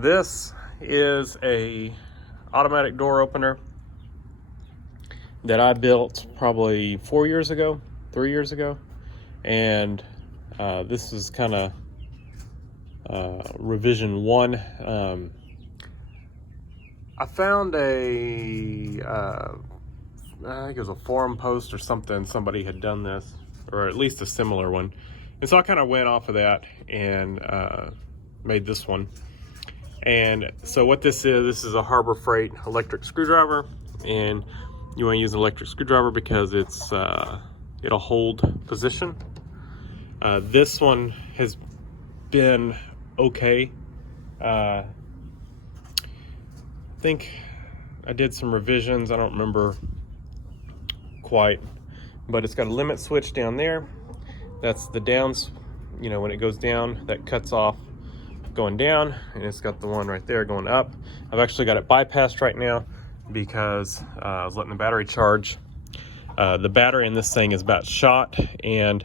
This is a automatic door opener that I built probably 3 years ago, and this is kind of revision 1. I found I think it was a forum post or something. Somebody had done this, or at least a similar one, and so I kind of went off of that and made this one. And so what this is a Harbor Freight electric screwdriver, and you want to use an electric screwdriver because it'll hold position. This one has been okay. I think I did some revisions. I don't remember quite, but it's got a limit switch down there. That's the downs. When it goes down, that cuts off going down, and it's got the one right there going up. I've actually got it bypassed right now because I was letting the battery charge. The battery in this thing is about shot, and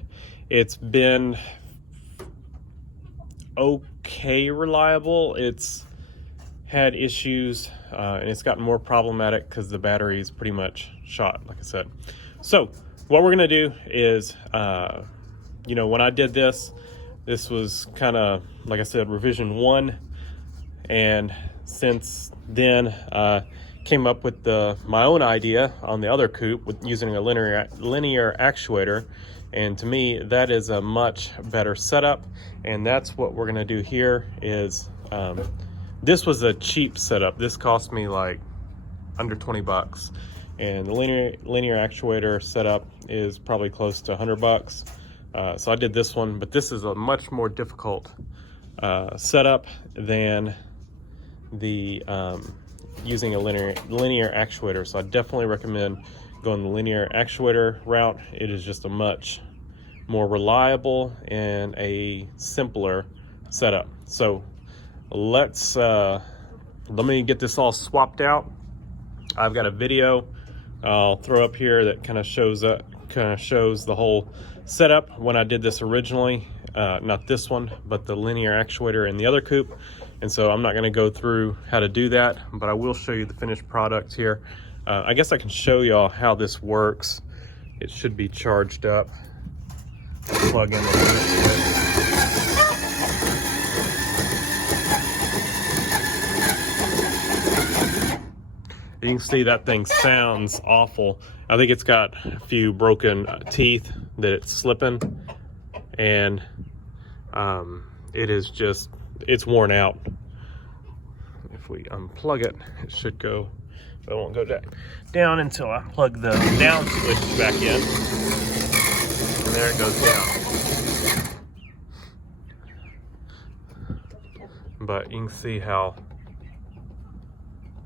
it's been okay reliable. It's had issues, and it's gotten more problematic because the battery is pretty much shot, like I said. So what we're gonna do is, when I did this was kind of, like I said, revision 1, and since then came up with my own idea on the other Coop with using a linear actuator, and to me that is a much better setup, and that's what we're gonna do here. Is this was a cheap setup. This cost me like under 20 bucks, and the linear actuator setup is probably close to 100 bucks. So I did this one, but this is a much more difficult setup than the using a linear actuator. So I definitely recommend going the linear actuator route. It is just a much more reliable and a simpler setup. So let me get this all swapped out. I've got a video I'll throw up here that kind of shows the whole setup when I did this originally. Not this one, but the linear actuator in the other Coop. And so I'm not going to go through how to do that, but I will show you the finished product here. I guess I can show y'all how this works. It should be charged up. Plug in the switch. You can see that thing sounds awful. I think it's got a few broken teeth that it's slipping, and it's worn out. If we unplug it, it should go, but it won't go down until I plug the down switch back in. And there it goes down. But you can see how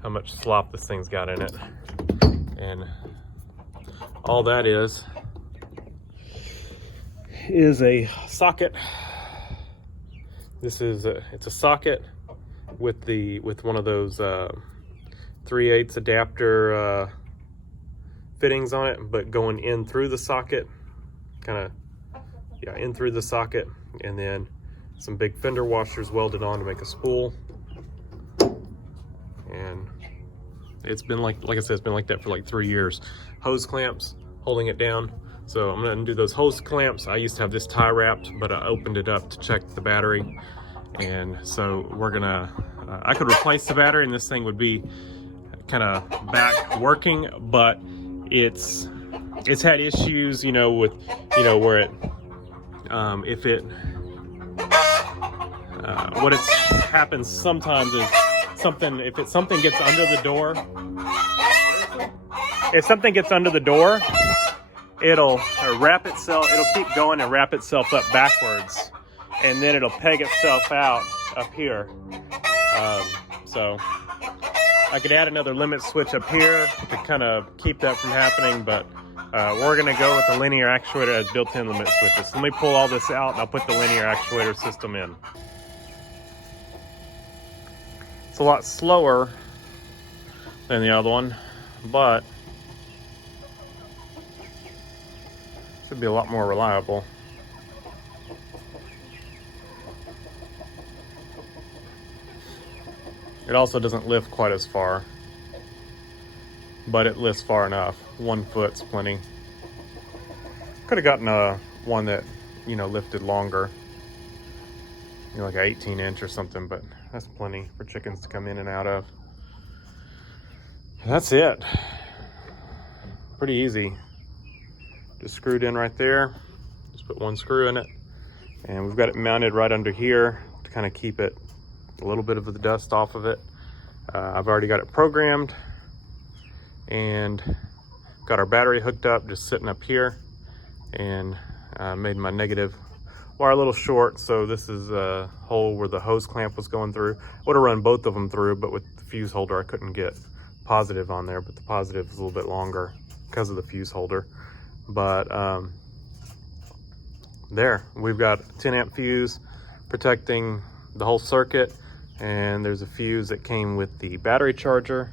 much slop this thing's got in it, and all that is a socket. It's a socket with one of those 3/8 adapter fittings on it, but going in through the socket, in through the socket, and then some big fender washers welded on to make a spool. And it's been like I said, it's been like that for like 3 years. Hose clamps holding it down. So I'm gonna undo those hose clamps. I used to have this tie wrapped, but I opened it up to check the battery. And so we're gonna, I could replace the battery and this thing would be kind of back working, but it's had issues, with, where it, what happens sometimes is if something gets under the door, it'll wrap itself, it'll keep going and wrap itself up backwards, and then it'll peg itself out up here. So I could add another limit switch up here to kind of keep that from happening, but we're gonna go with the linear actuator as built-in limit switches. So let me pull all this out and I'll put the linear actuator system in. It's a lot slower than the other one, but should be a lot more reliable. It also doesn't lift quite as far, but it lifts far enough. 1 foot's plenty. Could have gotten one that, you know, lifted longer, you know, like an 18-inch or something, but that's plenty for chickens to come in and out of. That's it. Pretty easy. Just screwed in right there. Just put 1 screw in it, and we've got it mounted right under here to kind of keep it a little bit of the dust off of it. I've already got it programmed and got our battery hooked up, just sitting up here, and made my negative wire a little short. So this is a hole where the hose clamp was going through. Would have run both of them through, but with the fuse holder I couldn't get positive on there, but the positive is a little bit longer because of the fuse holder. But there, we've got a 10 amp fuse protecting the whole circuit, and there's a fuse that came with the battery charger,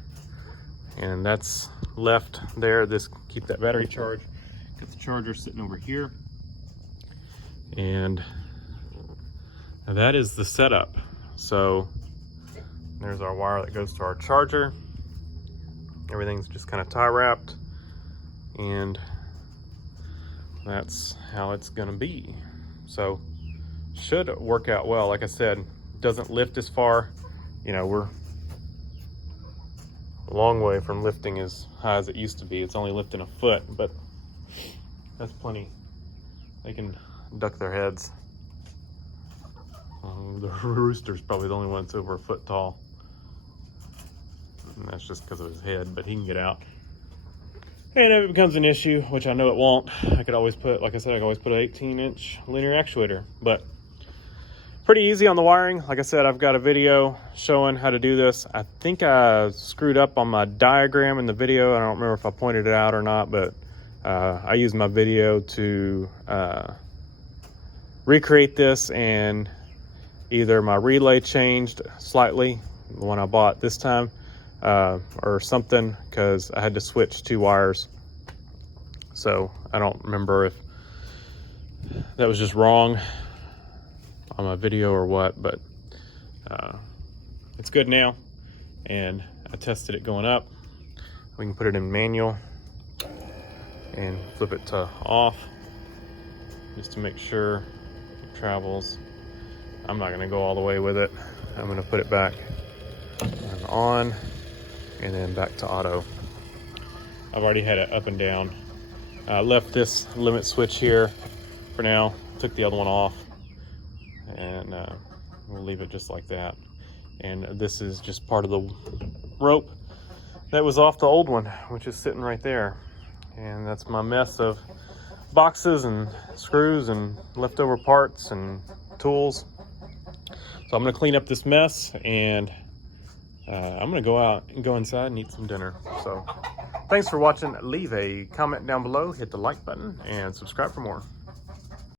and that's left there. This keep that battery charged. Got the charger sitting over here, and that is the setup. So there's our wire that goes to our charger. Everything's just kind of tie wrapped, and that's how it's gonna be. So should work out well. Like I said, doesn't lift as far. You know, we're a long way from lifting as high as it used to be. It's only lifting a foot, but that's plenty. They can duck their heads. The rooster's probably the only one that's over a foot tall, and that's just because of his head, but he can get out. And if it becomes an issue, which I know it won't, I could always put, like I said, I could always put an 18-inch linear actuator. But pretty easy on the wiring. Like I said, I've got a video showing how to do this. I think I screwed up on my diagram in the video. I don't remember if I pointed it out or not, but I used my video to recreate this, and either my relay changed slightly, the one I bought this time, or something, because I had to switch 2 wires. So I don't remember if that was just wrong on my video or what, but it's good now. And I tested it going up. We can put it in manual and flip it to off just to make sure it travels. I'm not gonna go all the way with it. I'm gonna put it back and on, and then back to auto. I've already had it up and down. I left this limit switch here for now, took the other one off, and we'll leave it just like that. And this is just part of the rope that was off the old one, which is sitting right there. And that's my mess of boxes and screws and leftover parts and tools. So I'm gonna clean up this mess, and I'm gonna go out and go inside and eat some dinner. So thanks for watching. Leave a comment down below, hit the like button, and subscribe for more.